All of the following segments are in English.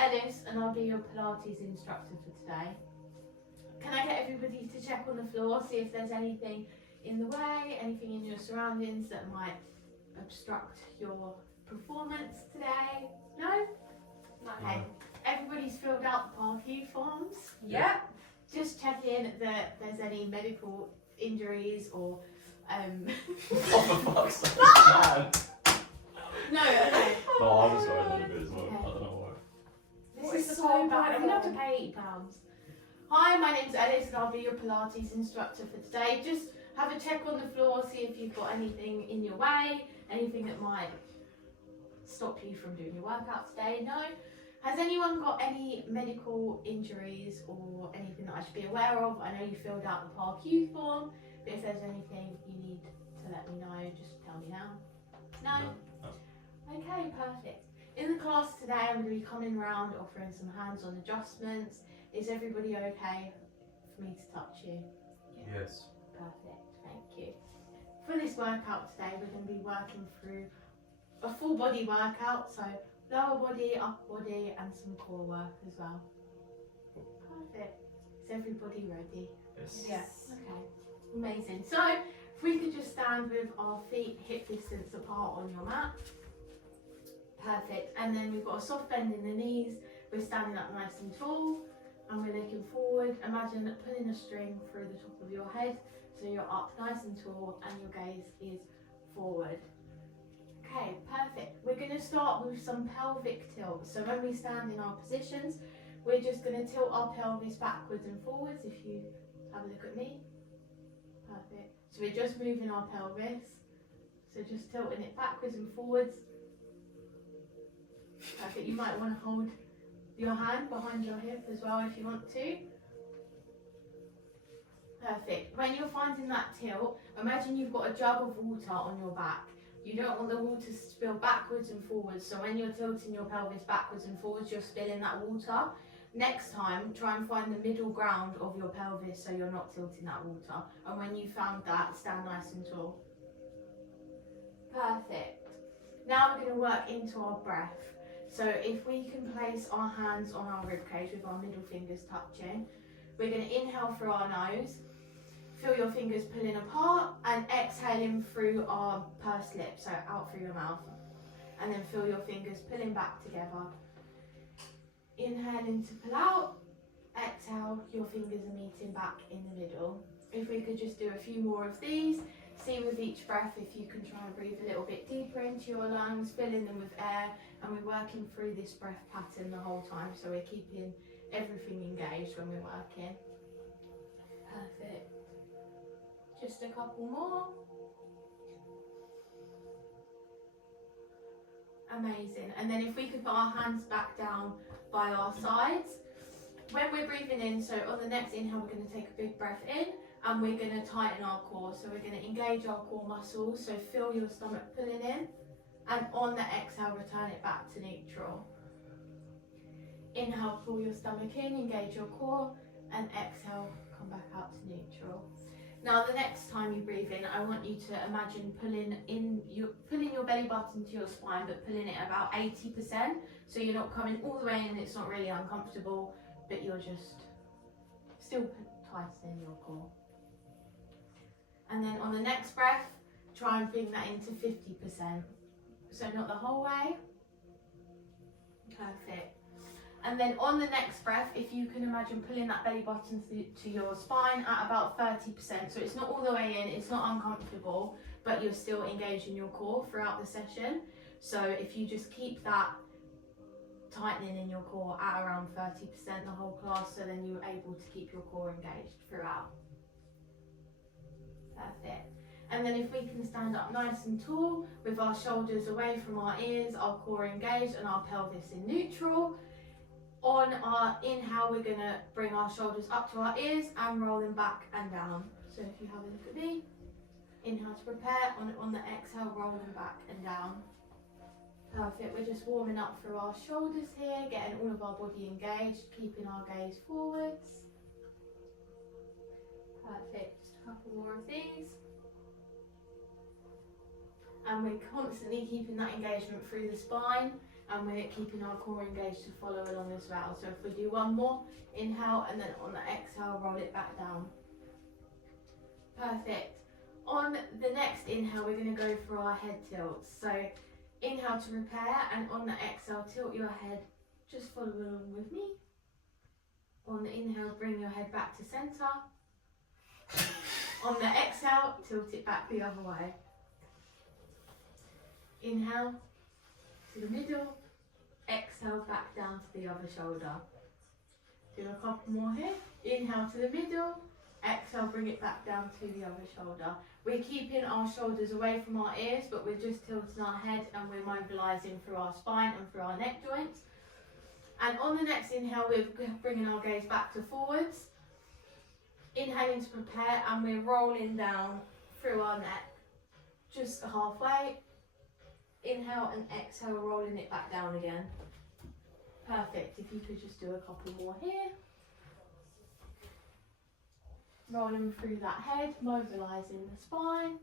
Ellis and I'll be your Pilates instructor for today. Can I get everybody to check on the floor, see if there's anything in the way, anything in your surroundings that might obstruct your performance today? No? Okay. Everybody's filled out the parkour forms? Yeah. Just check in that there's any medical injuries or Oh, for fuck's sake, man. No, okay. No, I was going on a bit as well. Okay. I don't know why. This What is is the so phone bad. I'm for? gonna have to pay £80. Hi, my name's Ellis and I'll be your Pilates instructor for today. Just have a check on the floor, see if you've got anything in your way, anything that might stop you from doing your workout today. No? Has anyone got any medical injuries or anything that I should be aware of? I know you filled out the parkour form, but if there's anything you need to let me know, just tell me now. No? No. Okay, perfect. In the class today, I'm going to be coming around offering some hands-on adjustments. Is everybody okay for me to touch you? Yes. Perfect, thank you. For this workout today, we're going to be working through a full body workout, so lower body, upper body, and some core work as well. Perfect. Is everybody ready? Yes. Yes. Okay, amazing. So, if we could just stand with our feet hip distance apart on your mat. Perfect. And then we've got a soft bend in the knees. We're standing up nice and tall. And we're looking forward. Imagine pulling a string through the top of your head so you're up nice and tall and your gaze is forward. Okay, perfect. We're going to start with some pelvic tilt. So when we stand in our positions, we're just going to tilt our pelvis backwards and forwards. If you have a look at me. Perfect. So we're just moving our pelvis. So just tilting it backwards and forwards. Perfect. You might want to hold your hand behind your hip as well if you want to. Perfect. When you're finding that tilt, imagine you've got a jug of water on your back. You don't want the water to spill backwards and forwards, so when you're tilting your pelvis backwards and forwards, you're spilling that water. Next time, try and find the middle ground of your pelvis so you're not tilting that water. And when you found that, stand nice and tall. Perfect. Now we're going to work into our breath. So if we can place our hands on our ribcage with our middle fingers touching, we're going to inhale through our nose, feel your fingers pulling apart, and exhaling through our pursed lips, so out through your mouth. And then feel your fingers pulling back together. Inhaling to pull out, exhale, your fingers are meeting back in the middle. If we could just do a few more of these, see with each breath if you can try and breathe a little bit deeper into your lungs, filling them with air, and we're working through this breath pattern the whole time, so we're keeping everything engaged when we're working. Perfect. Just a couple more. Amazing. And then if we could put our hands back down by our sides. When we're breathing in, so on the next inhale, we're going to take a big breath in and we're going to tighten our core. So we're going to engage our core muscles. So feel your stomach pulling in. And on the exhale, return it back to neutral. Inhale, pull your stomach in, engage your core, and exhale, come back out to neutral. Now the next time you breathe in, I want you to imagine pulling your belly button to your spine, but pulling it about 80%. So you're not coming all the way in, it's not really uncomfortable, but you're just still tightening your core. And then on the next breath, try and bring that into 50%. So not the whole way. Perfect. And then on the next breath, if you can imagine pulling that belly button to your spine at about 30%. So it's not all the way in, it's not uncomfortable, but you're still engaging your core throughout the session. So if you just keep that tightening in your core at around 30% the whole class, so then you're able to keep your core engaged throughout. Perfect. And then if we can stand up nice and tall with our shoulders away from our ears, our core engaged and our pelvis in neutral. On our inhale, we're going to bring our shoulders up to our ears and roll them back and down. So if you have a look at me, inhale to prepare, on the exhale, roll them back and down. Perfect, we're just warming up through our shoulders here, getting all of our body engaged, keeping our gaze forwards. Perfect, just a couple more of these. And we're constantly keeping that engagement through the spine and we're keeping our core engaged to follow along as well. So if we do one more, inhale, and then on the exhale, roll it back down. Perfect. On the next inhale, we're going to go for our head tilts. So inhale to prepare, and on the exhale, tilt your head. Just follow along with me. On the inhale, bring your head back to centre. On the exhale, tilt it back the other way. Inhale to the middle, exhale back down to the other shoulder. Do a couple more here. Inhale to the middle, exhale, bring it back down to the other shoulder. We're keeping our shoulders away from our ears, but we're just tilting our head and we're mobilising through our spine and through our neck joints. And on the next inhale, we're bringing our gaze back to forwards. Inhaling to prepare, and we're rolling down through our neck, just halfway. Inhale and exhale, rolling it back down again. Perfect. If you could just do a couple more here. Rolling through that head, mobilising the spine.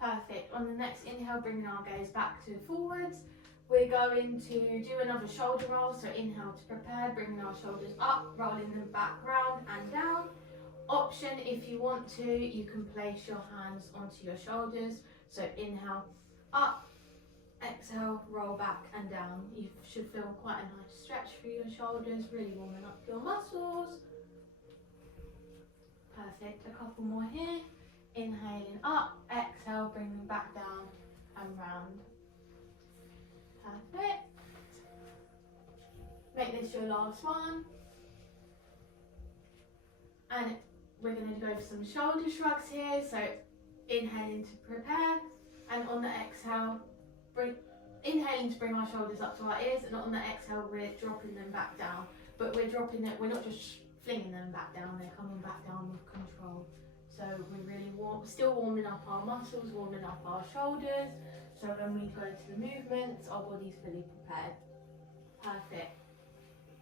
Perfect. On the next inhale, bringing our gaze back to forwards. We're going to do another shoulder roll. So inhale to prepare, bringing our shoulders up, rolling them back round and down. Option, if you want to, you can place your hands onto your shoulders. So inhale, up, exhale, roll back and down. You should feel quite a nice stretch through your shoulders, really warming up your muscles. Perfect. A couple more here. Inhaling up, exhale, bring them back down and round. Perfect. Make this your last one. And we're going to go for some shoulder shrugs here. So inhaling to prepare, and on the exhale, inhaling to bring our shoulders up to our ears, and on the exhale, we're dropping them back down. But we're dropping it, we're not just flinging them back down, they're coming back down with control. So we're really still warming up our muscles, warming up our shoulders. So when we go to the movements, our body's fully prepared. Perfect.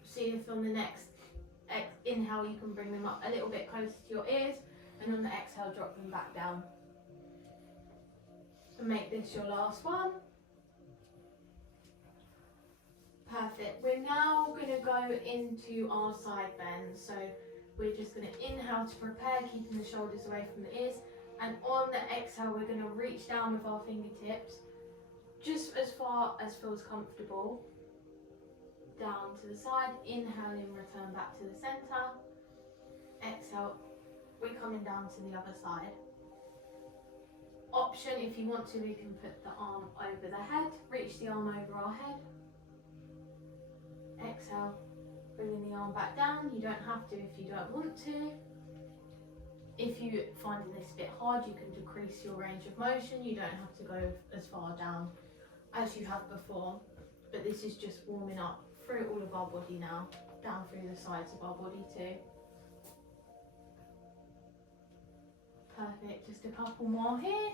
See if on the next inhale you can bring them up a little bit closer to your ears, and on the exhale drop them back down. And make this your last one. Perfect. We're now going to go into our side bend. So we're just going to inhale to prepare, keeping the shoulders away from the ears, and on the exhale we're going to reach down with our fingertips just as far as feels comfortable, down to the side. Inhaling, return back to the centre. Exhale, we're coming down to the other side. Option, if you want to, we can put the arm over the head, reach the arm over our head. Exhale, bringing the arm back down. You don't have to if you don't want to. If you're finding this a bit hard, you can decrease your range of motion. You don't have to go as far down as you have before. But this is just warming up through all of our body now, down through the sides of our body too. Perfect, just a couple more here.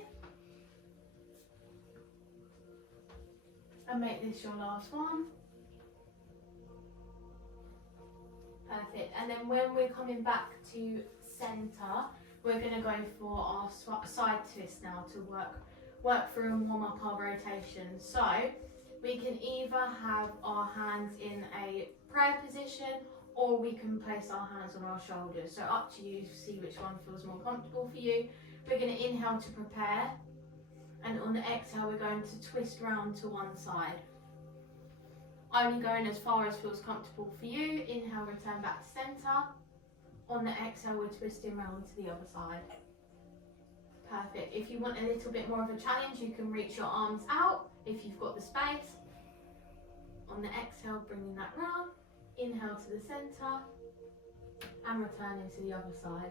And make this your last one. Perfect, and then when we're coming back to centre, we're going to go for our side twist now to work through and warm up our rotation. So we can either have our hands in a prayer position, or we can place our hands on our shoulders. So up to you, see which one feels more comfortable for you. We're going to inhale to prepare, and on the exhale we're going to twist round to one side. Only going as far as feels comfortable for you. Inhale, return back to centre. On the exhale, we're twisting round to the other side. Perfect. If you want a little bit more of a challenge, you can reach your arms out if you've got the space. On the exhale, bringing that round. Inhale to the centre and returning to the other side.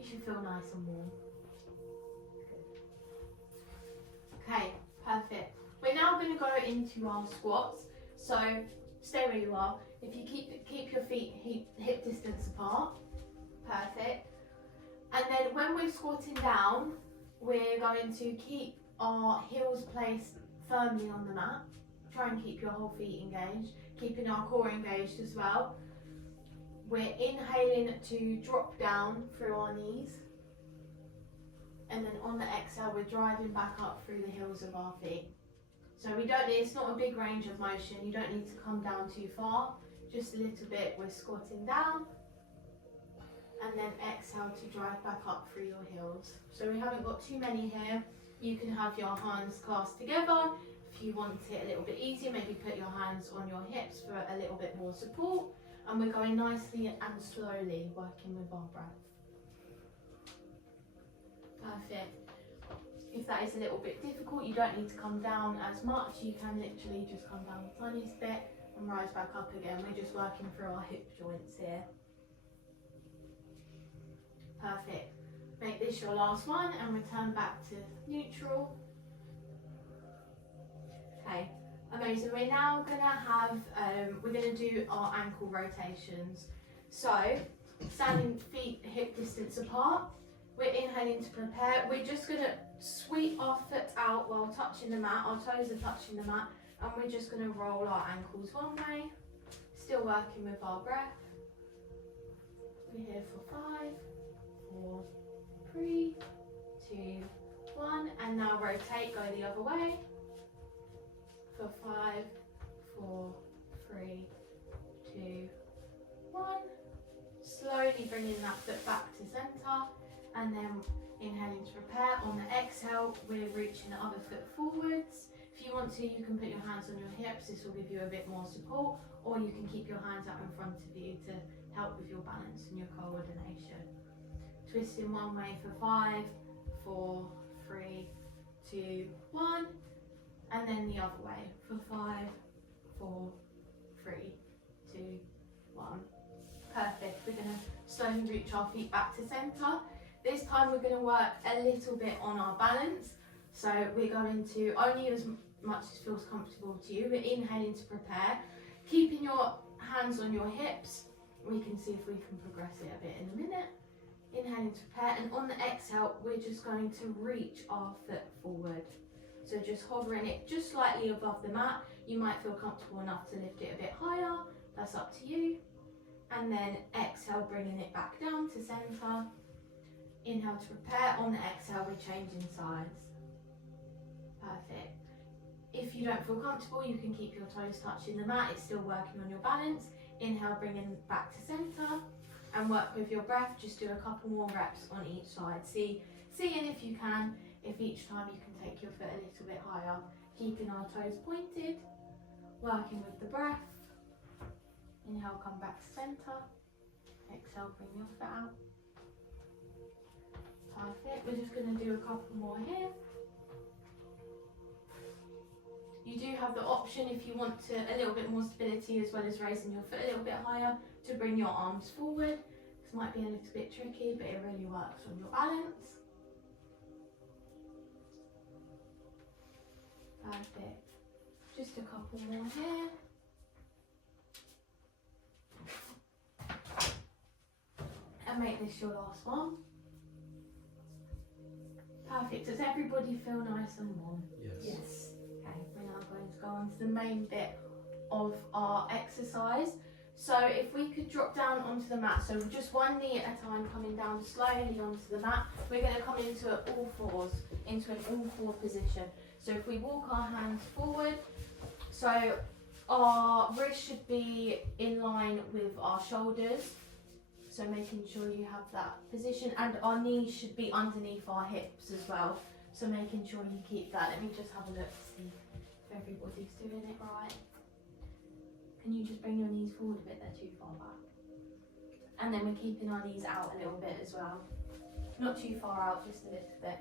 You should feel nice and warm. Okay, perfect. We're now going to go into our squats. So stay where you are. If you keep your feet hip distance apart. Perfect. And then when we're squatting down, we're going to keep our heels placed firmly on the mat. Try and keep your whole feet engaged, keeping our core engaged as well. We're inhaling to drop down through our knees. And then on the exhale, we're driving back up through the heels of our feet. So it's not a big range of motion. You don't need to come down too far, just a little bit. We're squatting down. And then exhale to drive back up through your heels. So we haven't got too many here. You can have your hands clasped together. If you want it a little bit easier, maybe put your hands on your hips for a little bit more support. And we're going nicely and slowly, working with our breath. Perfect. If that is a little bit difficult, you don't need to come down as much. You can literally just come down the tiniest bit and rise back up again. We're just working through our hip joints here. Perfect. Make this your last one and return back to neutral. Okay, amazing. We're now we're gonna do our ankle rotations. So, standing feet hip distance apart. We're inhaling to prepare. We're just gonna sweep our foot out while touching the mat. Our toes are touching the mat, and we're just gonna roll our ankles one way. Still working with our breath. We're here for 5, 4, 3, 2, 1, and now rotate, go the other way. For 5, 4, 3, 2, 1. Slowly bringing that foot back to center, and then inhaling to prepare. On the exhale, we're reaching the other foot forwards. If you want to, you can put your hands on your hips. This will give you a bit more support, or you can keep your hands out in front of you to help with your balance and your coordination. Twisting one way for 5, 4, 3, 2, 1, and then the other way for 5, 4, 3, 2, 1. Perfect. We're going to slowly reach our feet back to center. This time we're going to work a little bit on our balance. So we're going to only as much as feels comfortable to you. We're inhaling to prepare, keeping your hands on your hips. We can see if we can progress it a bit in a minute. Inhaling to prepare, and on the exhale, we're just going to reach our foot forward. So just hovering it just slightly above the mat. You might feel comfortable enough to lift it a bit higher. That's up to you. And then exhale, bringing it back down to center. Inhale to prepare. On the exhale, we're changing sides. Perfect. If you don't feel comfortable, you can keep your toes touching the mat. It's still working on your balance. Inhale, bringing back to center, and work with your breath. Just do a couple more reps on each side. Seeing if you can, if each time you can take your foot a little bit higher, keeping our toes pointed, working with the breath. Inhale, come back to center. Exhale, bring your foot out. Perfect. We're just going to do a couple more here. You do have the option, if you want a little bit more stability as well as raising your foot a little bit higher, to bring your arms forward. This might be a little bit tricky, but it really works on your balance. Perfect. Just a couple more here. And make this your last one. Perfect. Does everybody feel nice and warm? Yes. Okay, we're now going to go on to the main bit of our exercise. So if we could drop down onto the mat, so just one knee at a time, coming down slowly onto the mat. We're going to come into all fours, into an all four position. So if we walk our hands forward, so our wrists should be in line with our shoulders. So making sure you have that position, and our knees should be underneath our hips as well. So making sure you keep that. Let me just have a look to see if everybody's doing it right. Can you just bring your knees forward a bit? They're too far back. And then we're keeping our knees out a little bit as well. Not too far out, just a little bit.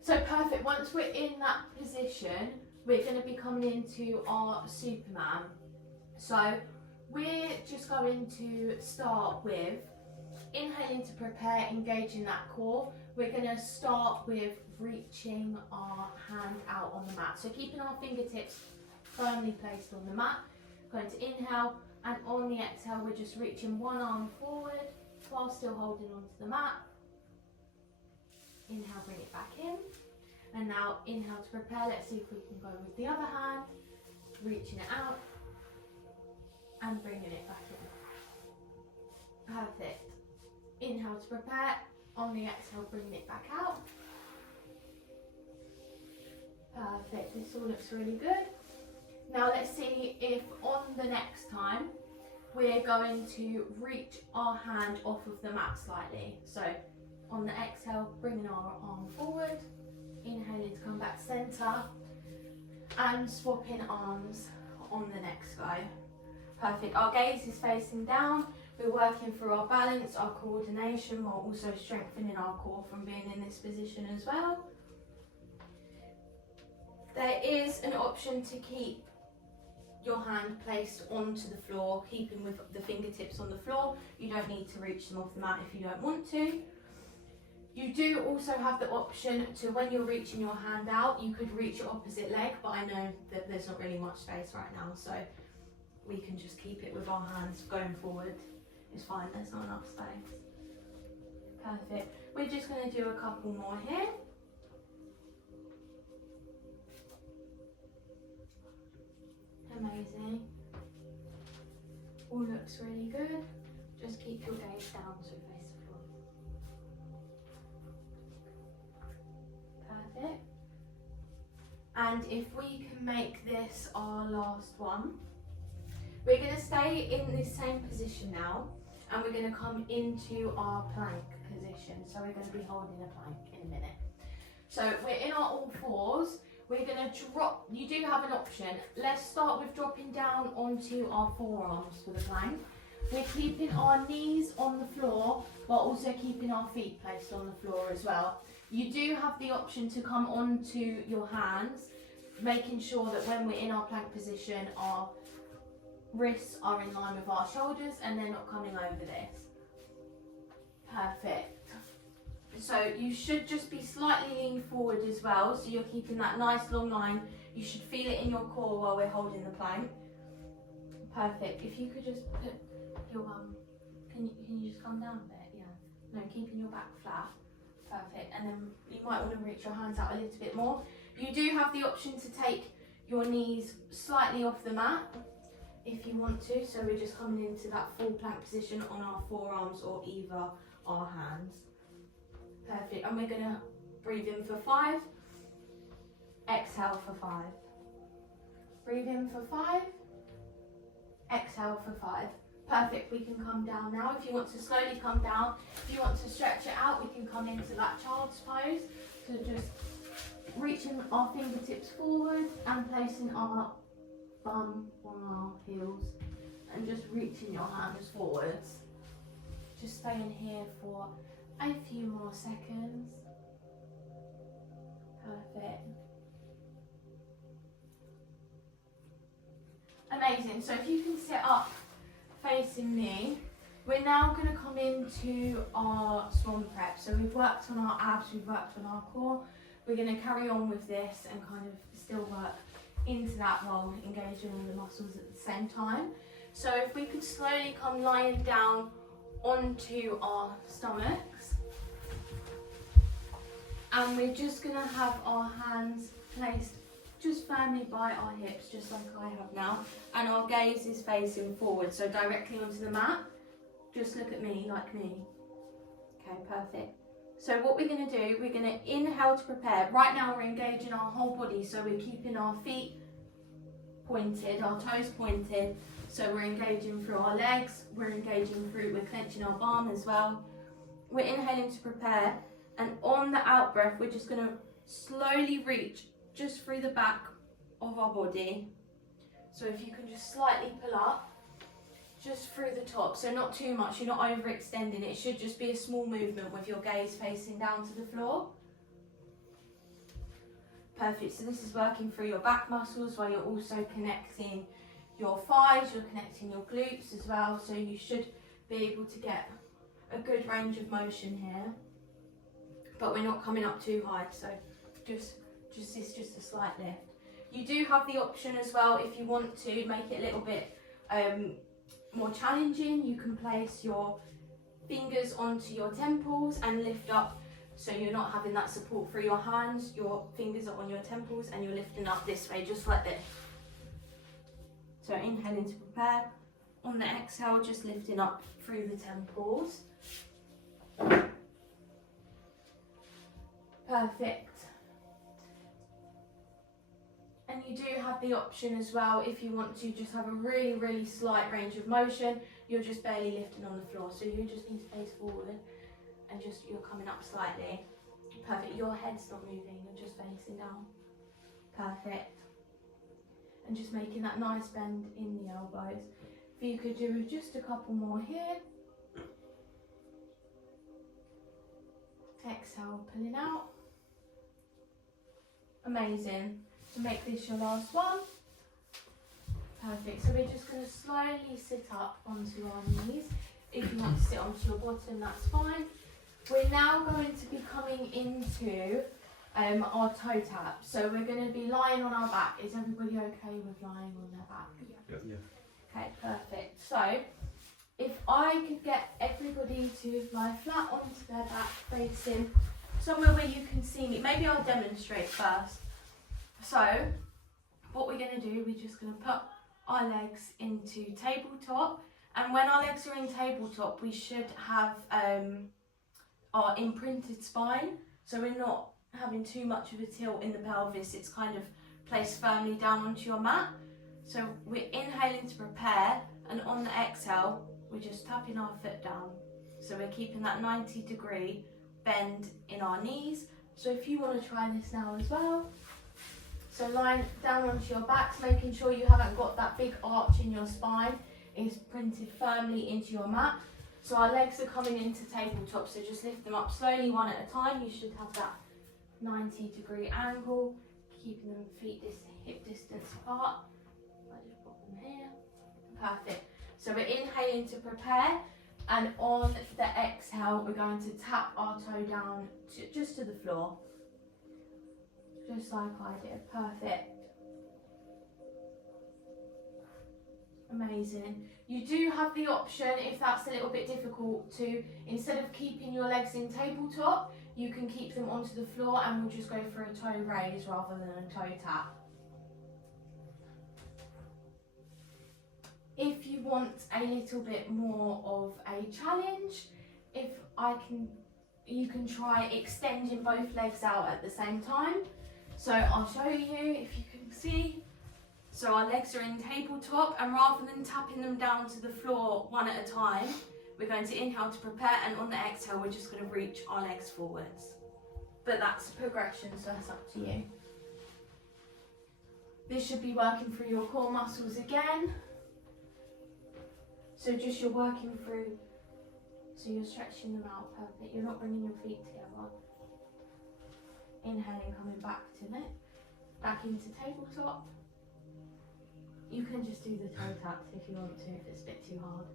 So perfect. Once we're in that position, we're going to be coming into our Superman. So we're just going to start with inhaling to prepare, engaging that core. We're going to start with reaching our hand out on the mat. So keeping our fingertips firmly placed on the mat. Going to inhale, and on the exhale, we're just reaching one arm forward while still holding onto the mat. Inhale, bring it back in. And now inhale to prepare. Let's see if we can go with the other hand. Reaching it out and bringing it back in. Perfect. Inhale to prepare. On the exhale, bringing it back out. Perfect, this all looks really good. Now let's see if on the next time we're going to reach our hand off of the mat slightly. So on the exhale, bringing our arm forward, inhaling to come back centre, and swapping arms on the next go. Perfect, our gaze is facing down. We're working through our balance, our coordination, while also strengthening our core from being in this position as well. There is an option to keep your hand placed onto the floor, keeping with the fingertips on the floor. You don't need to reach them off the mat if you don't want to. You do also have the option to, when you're reaching your hand out, you could reach your opposite leg, but I know that there's not really much space right now, so we can just keep it with our hands going forward. It's fine, there's not enough space. Perfect. We're just going to do a couple more here. Amazing. All looks really good. Just keep your gaze down so you face the floor. Perfect. And if we can make this our last one, we're going to stay in this same position now, and we're going to come into our plank position. So we're going to be holding a plank in a minute. So we're in our all fours. We're going to drop, you do have an option. Let's start with dropping down onto our forearms for the plank. We're keeping our knees on the floor while also keeping our feet placed on the floor as well. You do have the option to come onto your hands, making sure that when we're in our plank position, our wrists are in line with our shoulders and they're not coming over this. Perfect. So you should just be slightly leaning forward as well, so you're keeping that nice long line. You should feel it in your core while we're holding the plank. Perfect. If you could just put your can you just come down a bit? Yeah. No, keeping your back flat. Perfect. And then you might want to reach your hands out a little bit more. You do have the option to take your knees slightly off the mat if you want to. So we're just coming into that full plank position on our forearms or either our hands. Perfect, and we're going to breathe in for 5, exhale for 5. Breathe in for 5, exhale for 5. Perfect, we can come down now. If you want to slowly come down, if you want to stretch it out, we can come into that child's pose. So just reaching our fingertips forward and placing our bum on our heels and just reaching your hands forwards. Just staying here for a few more seconds. Perfect. Amazing. So if you can sit up facing me, we're now going to come into our swan prep. So we've worked on our abs, we've worked on our core. We're going to carry on with this and kind of still work into that while engaging all the muscles at the same time. So if we could slowly come lying down onto our stomachs, and we're just going to have our hands placed just firmly by our hips, just like I have now, and our gaze is facing forward, so directly onto the mat. Just look at me like me. Okay, perfect. So what we're going to do, we're going to inhale to prepare. Right now we're engaging our whole body, so we're keeping our feet pointed, our toes pointed. So we're engaging through our legs, we're engaging through, we're clenching our bum as well. We're inhaling to prepare, and on the out breath, we're just going to slowly reach just through the back of our body. So if you can just slightly pull up, just through the top, so not too much, you're not overextending. It should just be a small movement with your gaze facing down to the floor. Perfect, so this is working through your back muscles while you're also connecting your thighs, you're connecting your glutes as well, so you should be able to get a good range of motion here. But we're not coming up too high, so just a slight lift. You do have the option as well, if you want to make it a little bit more challenging, you can place your fingers onto your temples and lift up, so you're not having that support through your hands. Your fingers are on your temples and you're lifting up this way, just like this. So inhaling to prepare. On the exhale, just lifting up through the temples. Perfect. And you do have the option as well, if you want to just have a really, really slight range of motion, you're just barely lifting on the floor. So you just need to face forward and just, you're coming up slightly. Perfect, your head's not moving, you're just facing down. Perfect. And just making that nice bend in the elbows. If you could do just a couple more here. Exhale, pulling out. Amazing. To make this your last one. Perfect. So we're just going to slowly sit up onto our knees. If you want to sit onto your bottom, that's fine. We're now going to be coming into our toe tap. So we're going to be lying on our back. Is everybody okay with lying on their back? Yeah. Okay, perfect. So if I could get everybody to lie flat onto their back, facing somewhere where you can see me. Maybe I'll demonstrate first. So what we're going to do, we're just going to put our legs into tabletop, and when our legs are in tabletop we should have our imprinted spine, so we're not having too much of a tilt in the pelvis. It's kind of placed firmly down onto your mat. So we're inhaling to prepare, and on the exhale we're just tapping our foot down, so we're keeping that 90-degree bend in our knees. So if you want to try this now as well. So lying down onto your backs, making sure you haven't got that big arch in your spine. It's printed firmly into your mat. So our legs are coming into tabletop, so just lift them up slowly one at a time. You should have that 90-degree angle, keeping them feet hip distance apart. I just put them here. Perfect. So we're inhaling to prepare, and on the exhale we're going to tap our toe down just to the floor. Just like I did. Perfect. Amazing. You do have the option, if that's a little bit difficult, to, instead of keeping your legs in tabletop, you can keep them onto the floor, and we'll just go for a toe raise rather than a toe tap. If you want a little bit more of a challenge, you can try extending both legs out at the same time. So I'll show you if you can see. So our legs are in tabletop, and rather than tapping them down to the floor one at a time, we're going to inhale to prepare, and on the exhale we're just going to reach our legs forwards. But that's progression, so that's up to you. This should be working through your core muscles again. So just you're working through, so you're stretching them out, perfect. You're not bringing your feet together. Inhaling, coming back to it, back into tabletop. You can just do the toe taps if you want to, if it's a bit too hard.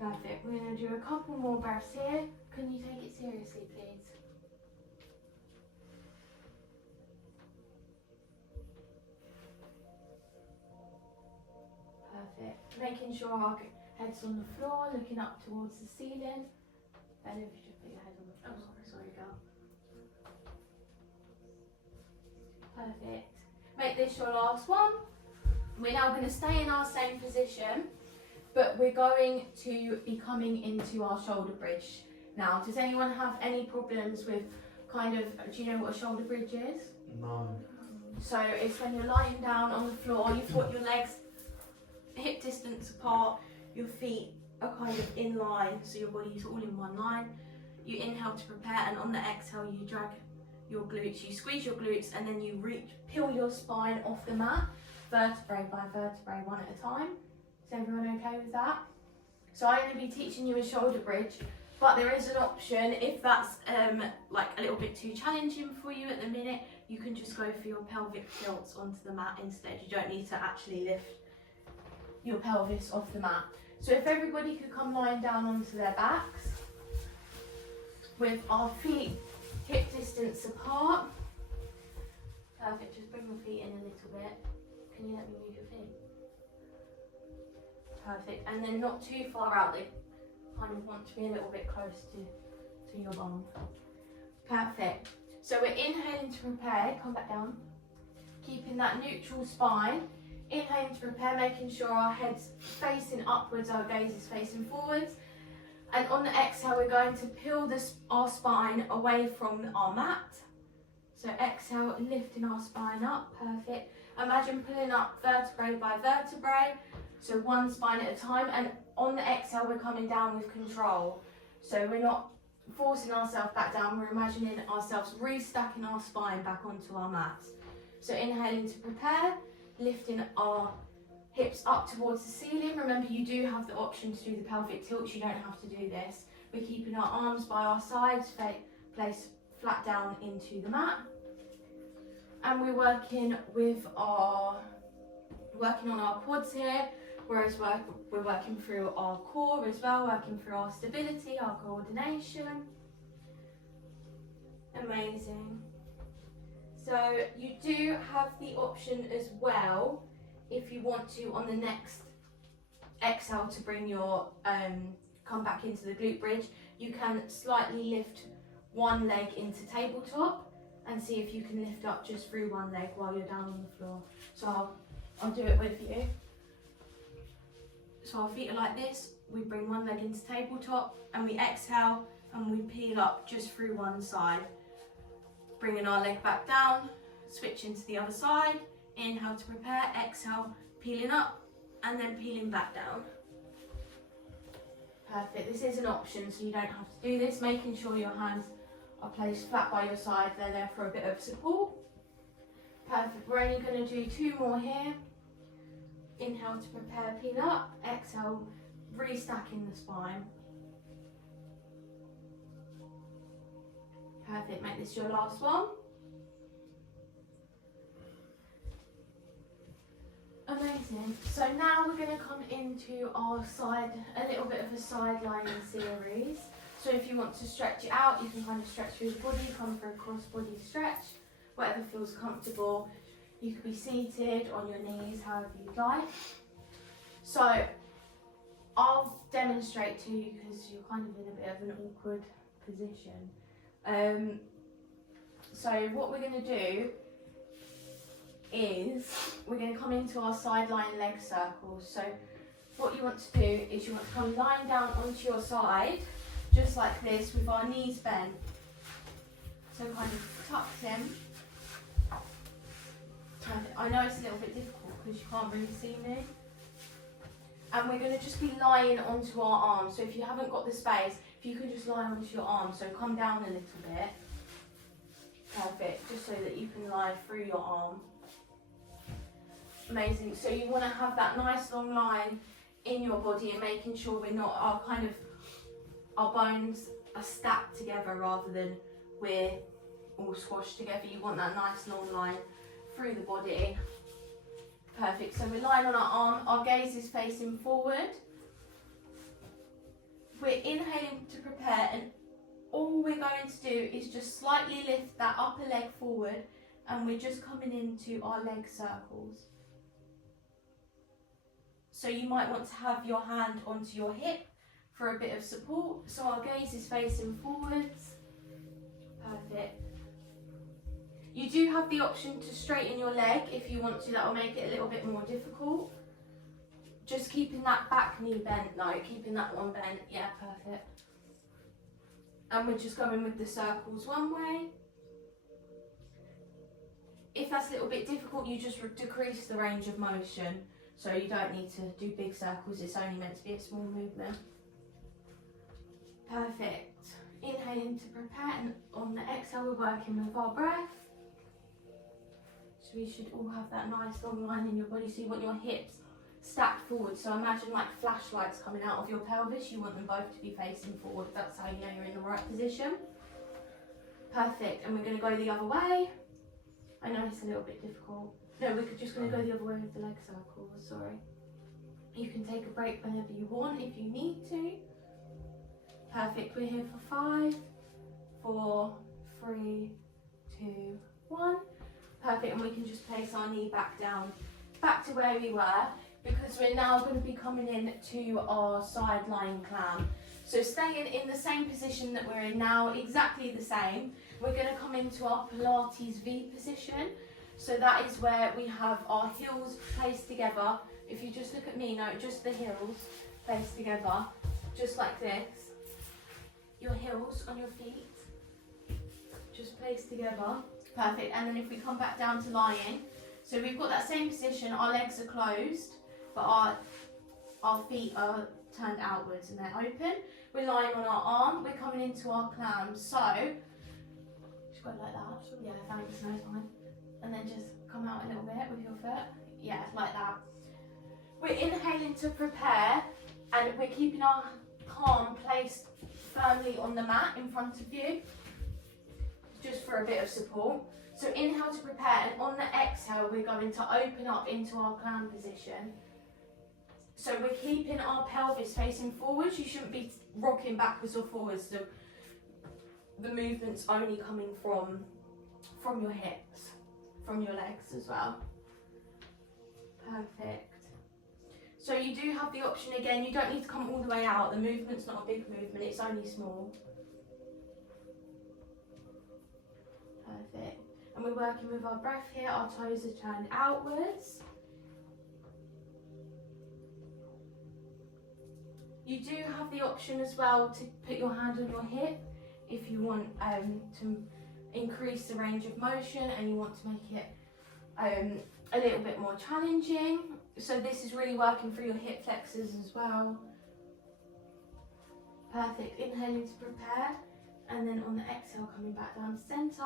Perfect. We're going to do a couple more breaths here. Can you take it seriously, please? Perfect. Making sure our head's on the floor, looking up towards the ceiling. And if you just put your head on the floor. Oh, sorry, girl. Perfect. Make this your last one. We're now going to stay in our same position, but we're going to be coming into our shoulder bridge. Now, does anyone have any problems with do you know what a shoulder bridge is? No. So it's when you're lying down on the floor, you've got your legs hip distance apart, your feet are kind of in line, so your body's all in one line. You inhale to prepare, and on the exhale you drag your glutes, you squeeze your glutes, and then you peel your spine off the mat, vertebrae by vertebrae, one at a time. Is everyone okay with that? So I'm going to be teaching you a shoulder bridge, but there is an option, if that's like a little bit too challenging for you at the minute, you can just go for your pelvic tilts onto the mat instead. You don't need to actually lift your pelvis off the mat. So if everybody could come lying down onto their backs with our feet hip distance apart. Perfect, just bring your feet in a little bit. Can you let me move your feet? Perfect, and then not too far out, they kind of want to be a little bit close to your bum. Perfect, so we're inhaling to prepare, come back down. Keeping that neutral spine. Inhaling to prepare, making sure our head's facing upwards, our gaze is facing forwards. And on the exhale, we're going to peel our spine away from our mat. So exhale, lifting our spine up, perfect. Imagine pulling up vertebrae by vertebrae, so one spine at a time. And on the exhale, we're coming down with control. So we're not forcing ourselves back down, we're imagining ourselves restacking our spine back onto our mat. So inhaling to prepare, lifting our hips up towards the ceiling. Remember, you do have the option to do the pelvic tilt, you don't have to do this. We're keeping our arms by our sides, placed flat down into the mat. And we're working on our quads here, whereas we're working through our core as well, working through our stability, our coordination. Amazing. So you do have the option as well, if you want to, on the next exhale to bring your, come back into the glute bridge, you can slightly lift one leg into tabletop and see if you can lift up just through one leg while you're down on the floor. So I'll do it with you. So our feet are like this, we bring one leg into tabletop and we exhale and we peel up just through one side. Bringing our leg back down, switching to the other side, inhale to prepare, exhale, peeling up and then peeling back down. Perfect, this is an option so you don't have to do this, making sure your hands are placed flat by your side, they're there for a bit of support. Perfect, we're only going to do 2 more here. Inhale to prepare, peel up, exhale, restacking the spine. Perfect, make this your last one. Amazing, so now we're going to come into our a little bit of a side lining series. So if you want to stretch it out, you can kind of stretch through the body, come for a cross body stretch, whatever feels comfortable. You could be seated on your knees, however you'd like. So I'll demonstrate to you because you're kind of in a bit of an awkward position. So what we're going to do is we're going to come into our side lying leg circles. So what you want to do is you want to come lying down onto your side, just like this, with our knees bent. So kind of tucked in. I know it's a little bit difficult because you can't really see me. And we're going to just be lying onto our arms. So if you haven't got the space, if you can just lie onto your arms, so come down a little bit. Perfect, just so that you can lie through your arm. Amazing, so you want to have that nice long line in your body and making sure we're not, our bones are stacked together rather than we're all squashed together. You want that nice long line through the body. Perfect, so we're lying on our arm, our gaze is facing forward. We're inhaling to prepare and all we're going to do is just slightly lift that upper leg forward and we're just coming into our leg circles. So you might want to have your hand onto your hip for a bit of support. So our gaze is facing forwards. Perfect. You do have the option to straighten your leg if you want to, that will make it a little bit more difficult. Just keeping that back knee bent though, keeping that one bent, yeah, perfect. And we're just going with the circles one way. If that's a little bit difficult, you just decrease the range of motion. So you don't need to do big circles, it's only meant to be a small movement. Perfect. Inhaling to prepare, and on the exhale we're working with our breath. So we should all have that nice long line in your body. So you want your hips stacked forward. So imagine like flashlights coming out of your pelvis. You want them both to be facing forward. That's how you know you're in the right position. Perfect. And we're going to go the other way. I know it's a little bit difficult. No, we're just going to go the other way with the leg circles. Sorry. You can take a break whenever you want if you need to. Perfect. We're here for 5, 4, 3, 2, 1. Perfect, and we can just place our knee back down, back to where we were, because we're now going to be coming in to our side lying clam. So staying in the same position that we're in now, exactly the same, we're going to come into our Pilates V position. So that is where we have our heels placed together. If you just look at me, no, just the heels placed together, just like this. your heels on your feet. Just placed together. Perfect. And then if we come back down to lying, so we've got that same position, our legs are closed, but our feet are turned outwards and they're open. We're lying on our arm, we're coming into our clams. So, just go like that. Yeah, thanks, no time. And then just come out a little bit with your foot. Yeah, like that. We're inhaling to prepare, and we're keeping our palm placed firmly on the mat in front of you, just for a bit of support. So inhale to prepare, and on the exhale we're going to open up into our clam position. So we're keeping our pelvis facing forwards. You shouldn't be rocking backwards or forwards. The movement's only coming from your hips, from your legs as well. Perfect. So you do have the option again, you don't need to come all the way out. The movement's not a big movement, it's only small. Perfect. And we're working with our breath here, our toes are turned outwards. You do have the option as well to put your hand on your hip if you want to increase the range of motion and you want to make it a little bit more challenging. So this is really working for your hip flexors as well. Perfect. Inhaling to prepare, and then on the exhale coming back down to centre.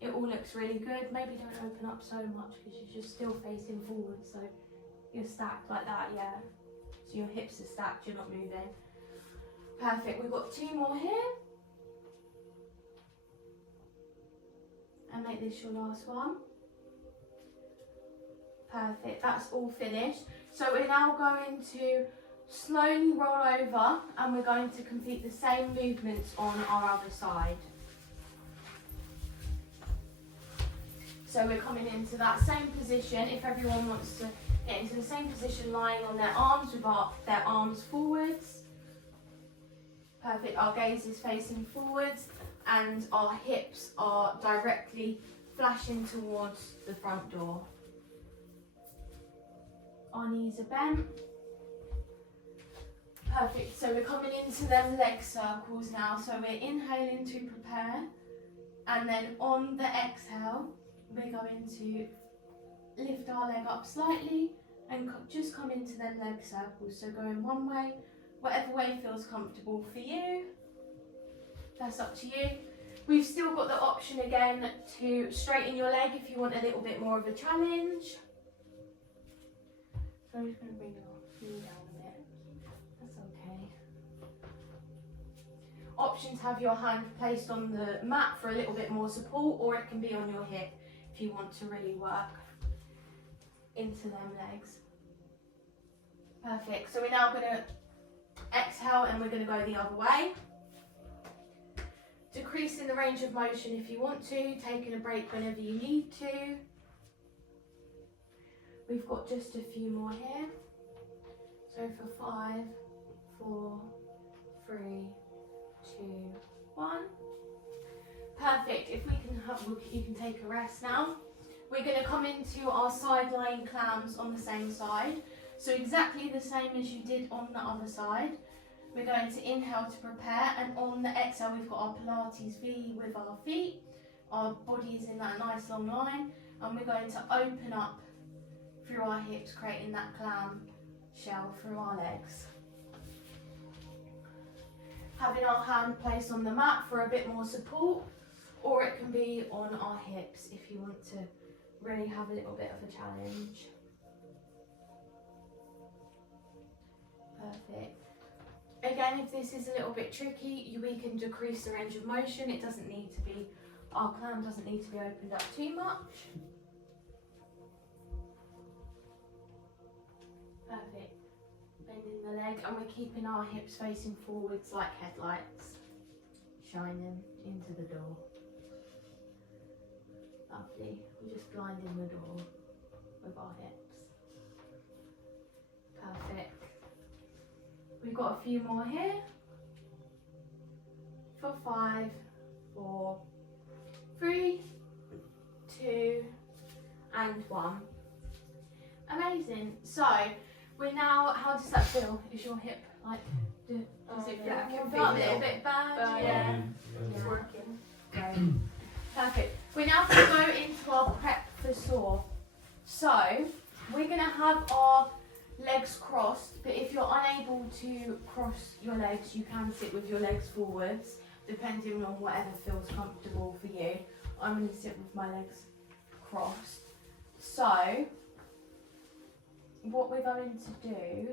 It all looks really good. Maybe don't open up so much because you're just still facing forward, so you're stacked like that, yeah. So your hips are stacked, you're not moving. Perfect. We've got 2 more here. And make this your last one. Perfect, that's all finished. So we're now going to slowly roll over and we're going to complete the same movements on our other side. So we're coming into that same position. If everyone wants to get into the same position, lying on their arms with their arms forwards. Perfect, our gaze is facing forwards and our hips are directly flashing towards the front door. Our knees are bent. Perfect, so we're coming into them leg circles now. So we're inhaling to prepare, and then on the exhale, we're going to lift our leg up slightly and just come into them leg circles. So going one way, whatever way feels comfortable for you. That's up to you. We've still got the option again to straighten your leg if you want a little bit more of a challenge. So I'm just going to bring your knee down a bit. That's okay. Options have your hand placed on the mat for a little bit more support, or it can be on your hip if you want to really work into them legs. Perfect. So we're now going to exhale and we're going to go the other way. Decreasing the range of motion if you want to, taking a break whenever you need to. We've got just a few more here. So for 5, 4, 3, 2, 1. Perfect. If we can you can take a rest now. We're going to come into our side lying clams on the same side. So exactly the same as you did on the other side. We're going to inhale to prepare, and on the exhale we've got our Pilates V with our feet. Our body is in that nice long line, and we're going to open up through our hips, creating that clam shell through our legs. Having our hand placed on the mat for a bit more support, or it can be on our hips if you want to really have a little bit of a challenge. Perfect. Again, if this is a little bit tricky, we can decrease the range of motion. It doesn't need to be, our clam doesn't need to be opened up too much. Perfect. Bending the leg, and we're keeping our hips facing forwards like headlights, shining into the door. Lovely. We're just blinding the door with our hips. Perfect. We've got a few more here. For 5, 4, 3, 2, and 1. Amazing. So we're now, how does that feel? Is your hip like Does it feel Yeah, I can a feel little it. bit bad? But Yeah. it's working. Great. Perfect. We're now going to go into our prep for sore. So, we're going to have our legs crossed, but if you're unable to cross your legs, you can sit with your legs forwards, depending on whatever feels comfortable for you. I'm going to sit with my legs crossed. So, what we're going to do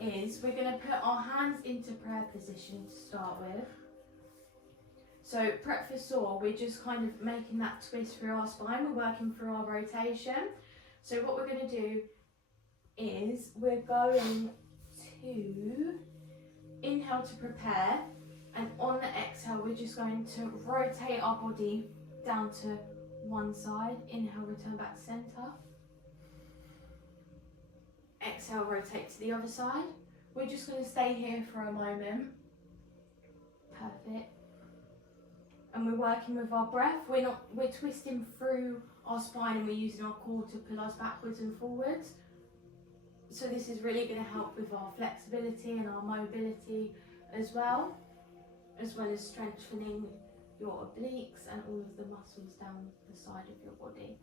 is we're going to put our hands into prayer position to start with. So prep for sore, we're just kind of making that twist through our spine. We're working through our rotation. So what we're going to do is we're going to inhale to prepare, and on the exhale we're just going to rotate our body down to one side. Inhale, return back to centre. Exhale, rotate to the other side. We're just going to stay here for a moment. Perfect. And we're working with our breath. We're twisting through our spine, and we're using our core to pull us backwards and forwards. So this is really going to help with our flexibility and our mobility as well as strengthening your obliques and all of the muscles down the side of your body.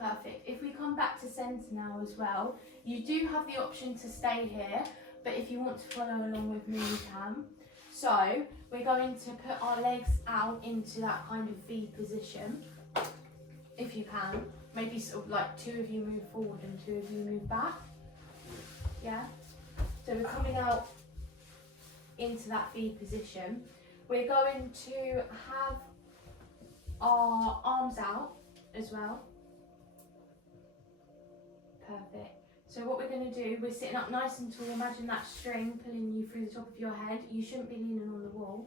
Perfect. If we come back to centre now as well, you do have the option to stay here, but if you want to follow along with me, you can. So we're going to put our legs out into that kind of V position, if you can. Maybe sort of like 2 of you move forward and 2 of you move back. Yeah? So we're coming out into that V position. We're going to have our arms out as well. Perfect. So what we're going to do, we're sitting up nice and tall. Imagine that string pulling you through the top of your head. You shouldn't be leaning on the wall.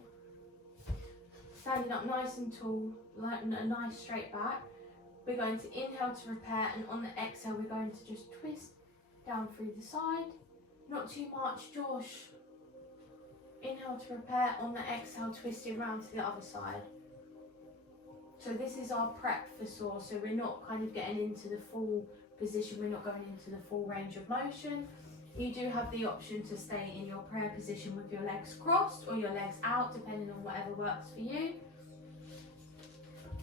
Standing up nice and tall, like a nice straight back. We're going to inhale to prepare, and on the exhale we're going to just twist down through the side. Not too much, Josh. Inhale to prepare, on the exhale twisting round to the other side. So this is our prep for sore, so we're not kind of getting into the full position, we're not going into the full range of motion. You do have the option to stay in your prayer position with your legs crossed or your legs out, depending on whatever works for you.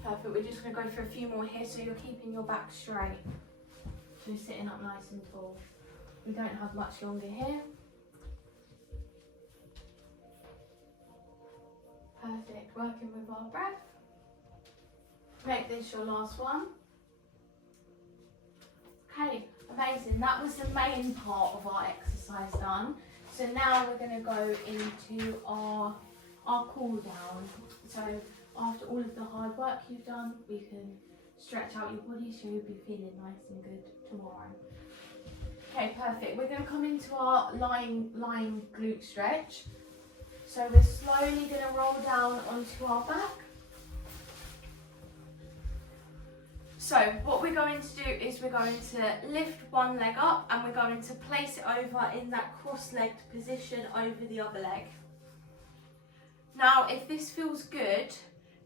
Perfect, we're just going to go for a few more here, so you're keeping your back straight. So you're sitting up nice and tall. We don't have much longer here. Perfect, working with our breath. Make this your last one. Okay, amazing. That was the main part of our exercise done. So now we're going to go into our cool down. So after all of the hard work you've done, we can stretch out your body so you'll be feeling nice and good tomorrow. Okay, perfect. We're going to come into our lying glute stretch. So we're slowly going to roll down onto our back. So what we're going to do is we're going to lift one leg up, and we're going to place it over in that cross-legged position over the other leg. Now, if this feels good,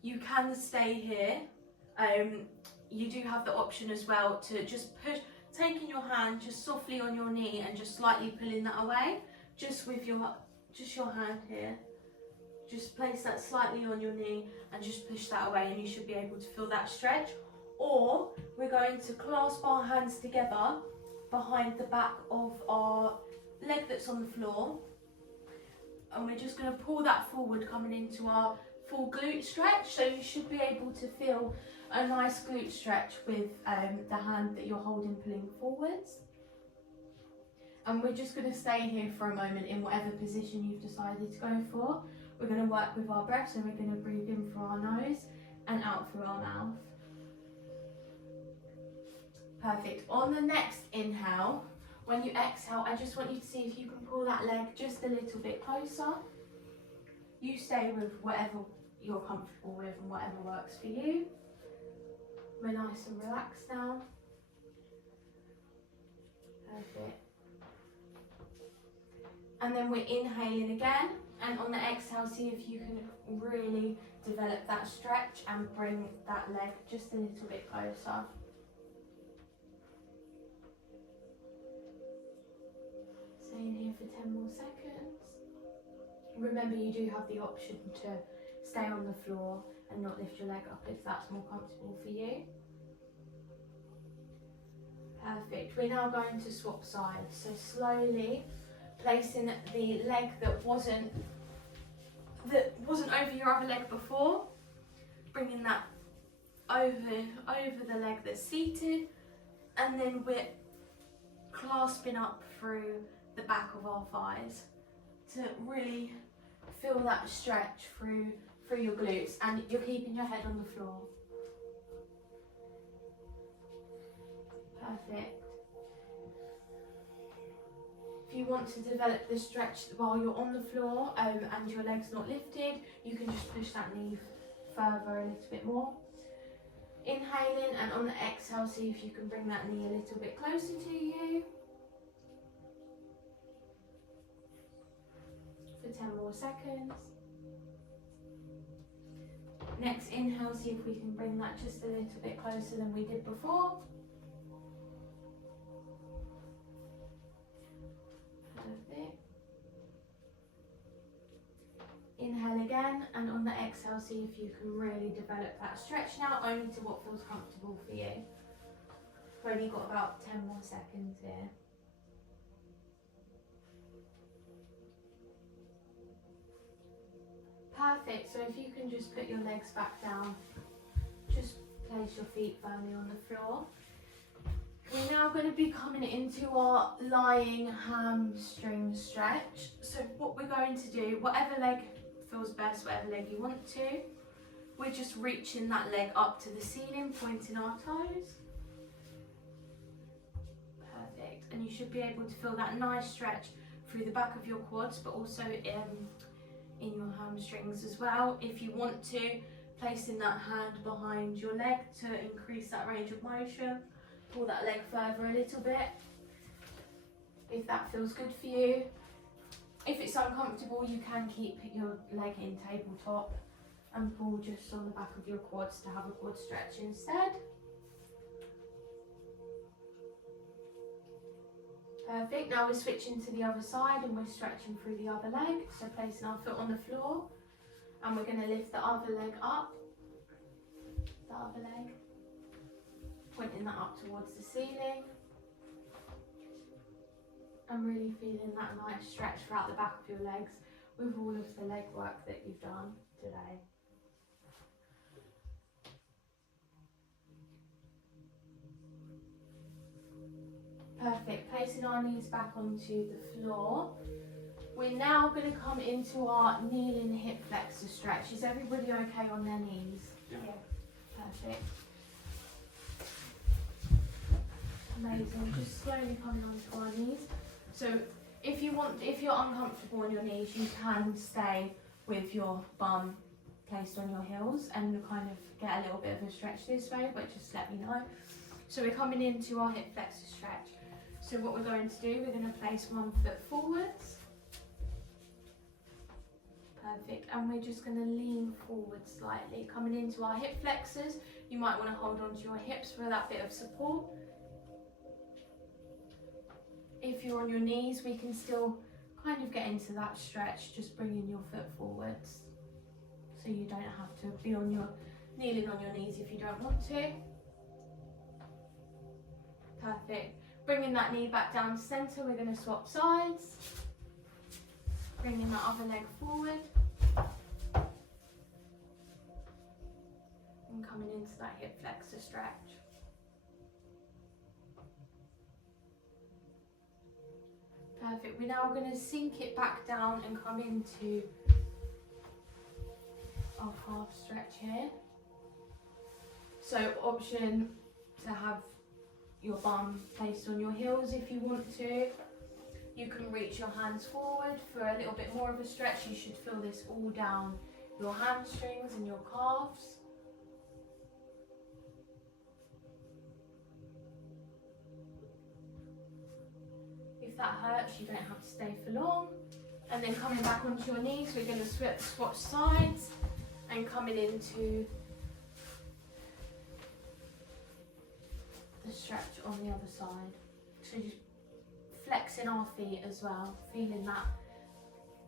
you can stay here. You do have the option as well to just push, taking your hand just softly on your knee and just slightly pulling that away, just with your hand here. Just place that slightly on your knee and just push that away, and you should be able to feel that stretch. Or we're going to clasp our hands together behind the back of our leg that's on the floor, and we're just going to pull that forward, coming into our full glute stretch. So you should be able to feel a nice glute stretch with the hand that you're holding pulling forwards. And we're just going to stay here for a moment in whatever position you've decided to go for. We're going to work with our breath, so we're going to breathe in through our nose and out through our mouth. Perfect. On the next inhale, when you exhale, I just want you to see if you can pull that leg just a little bit closer. You stay with whatever you're comfortable with and whatever works for you. We're nice and relaxed now. Perfect. And then we're inhaling again, and on the exhale, see if you can really develop that stretch and bring that leg just a little bit closer. Staying here for 10 more seconds. Remember, you do have the option to stay on the floor and not lift your leg up if that's more comfortable for you. Perfect. We're now going to swap sides. So slowly placing the leg that wasn't over your other leg before, bringing that over the leg that's seated, and then we're clasping up through the back of our thighs to really feel that stretch through your glutes, and you're keeping your head on the floor. Perfect. If you want to develop the stretch while you're on the floor and your leg's not lifted, you can just push that knee further a little bit more. Inhaling, and on the exhale, see if you can bring that knee a little bit closer to you. For 10 more seconds. Next inhale, see if we can bring that just a little bit closer than we did before. Perfect. Inhale again, and on the exhale, see if you can really develop that stretch now, only to what feels comfortable for you. We've only got about 10 more seconds here. Perfect, so if you can just put your legs back down, just place your feet firmly on the floor. We're now going to be coming into our lying hamstring stretch. So what we're going to do, whatever leg feels best, whatever leg you want to, we're just reaching that leg up to the ceiling, pointing our toes. Perfect, and you should be able to feel that nice stretch through the back of your quads, but also in your hamstrings as well. If you want to, placing that hand behind your leg to increase that range of motion. Pull that leg further a little bit if that feels good for you. If it's uncomfortable, you can keep your leg in tabletop and pull just on the back of your quads to have a quad stretch instead. Perfect. Now we're switching to the other side and we're stretching through the other leg. So placing our foot on the floor, and we're going to lift the other leg up. The other leg. Pointing that up towards the ceiling. And really feeling that nice stretch throughout the back of your legs with all of the leg work that you've done today. Perfect, placing our knees back onto the floor. We're now going to come into our kneeling hip flexor stretch. Is everybody okay on their knees? Yeah. Perfect. Amazing, just slowly coming onto our knees. So if you're uncomfortable on your knees, you can stay with your bum placed on your heels and kind of get a little bit of a stretch this way, but just let me know. So we're coming into our hip flexor stretch. So what we're going to do, we're going to place one foot forwards. Perfect, and we're just going to lean forward slightly. Coming into our hip flexors, you might want to hold onto your hips for that bit of support. If you're on your knees, we can still kind of get into that stretch, just bringing your foot forwards. So you don't have to be kneeling on your knees if you don't want to. Perfect. Bringing that knee back down to centre, we're going to swap sides. Bringing that other leg forward. And coming into that hip flexor stretch. Perfect. We're now going to sink it back down and come into our calf stretch here. So option to have your bum placed on your heels if you want to. You can reach your hands forward for a little bit more of a stretch. You should feel this all down your hamstrings and your calves. If that hurts, you don't have to stay for long. And then coming back onto your knees, we're going to switch sides and coming into the stretch on the other side. So just flexing our feet as well, feeling that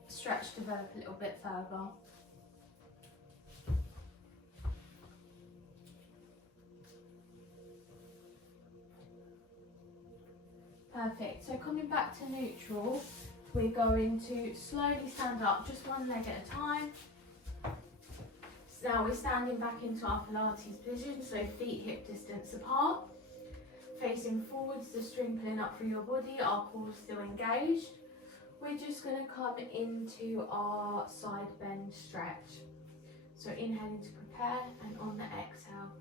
stretch develop a little bit further. Perfect. So coming back to neutral, we're going to slowly stand up, just one leg at a time. So now we're standing back into our Pilates position, so feet hip distance apart. Facing forwards, the string pulling up through your body, our core still engaged. We're just going to come into our side bend stretch. So inhaling to prepare, and on the exhale,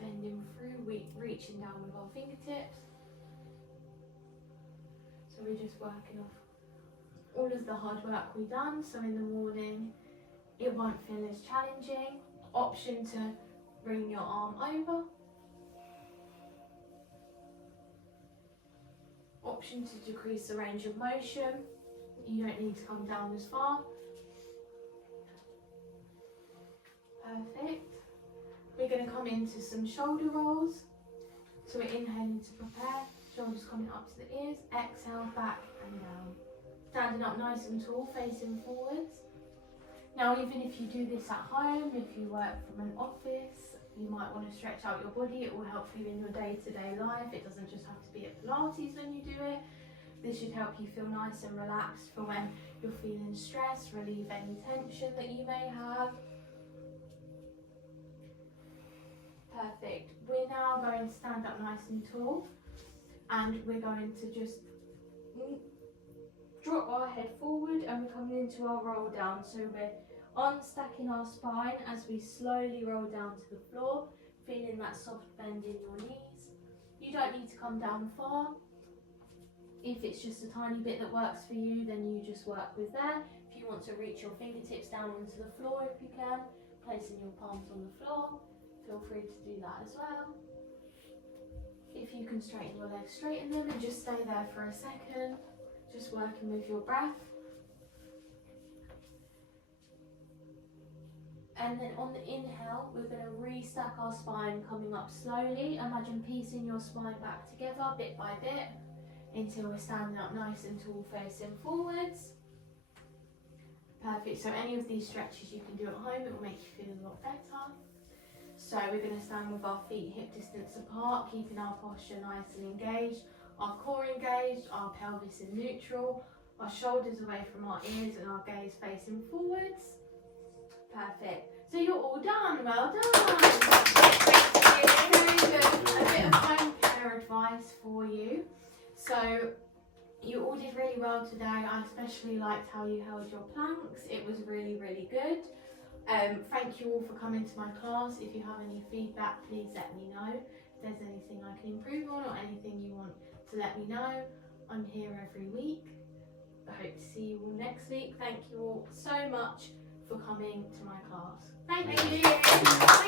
bending through, reaching down with our fingertips. So we're just working off all of the hard work we've done. So in the morning, it won't feel as challenging. Option to bring your arm over. Option to decrease the range of motion. You don't need to come down as far. Perfect. We're going to come into some shoulder rolls. So we're inhaling to prepare. Shoulders coming up to the ears. Exhale, back and down. Standing up nice and tall, facing forwards. Now, even if you do this at home, if you work from an office, you might want to stretch out your body. It will help you in your day-to-day life. It doesn't just have to be at Pilates when you do it. This should help you feel nice and relaxed for when you're feeling stressed, relieve any tension that you may have. Perfect. We're now going to stand up nice and tall, and we're going to just drop our head forward, and we're coming into our roll down. So we're unstacking our spine as we slowly roll down to the floor, feeling that soft bend in your knees. You don't need to come down far. If it's just a tiny bit that works for you, then you just work with there. If you want to reach your fingertips down onto the floor, if you can, placing your palms on the floor, feel free to do that as well. If you can straighten your legs, straighten them, and just stay there for a second, just working with your breath. And then on the inhale, we're going to restack our spine, coming up slowly. Imagine piecing your spine back together bit by bit until we're standing up nice and tall, facing forwards. Perfect. So any of these stretches you can do at home, it will make you feel a lot better. So we're going to stand with our feet hip distance apart, keeping our posture nice and engaged, our core engaged, our pelvis in neutral, our shoulders away from our ears, and our gaze facing forwards. Perfect. So you're all done. Well done. Very good. A bit of home care advice for you. So you all did really well today. I especially liked how you held your planks. It was really, really good. Thank you all for coming to my class. If you have any feedback, please let me know. If there's anything I can improve on or anything you want to let me know, I'm here every week. I hope to see you all next week. Thank you all so much for coming to my class. Thank you.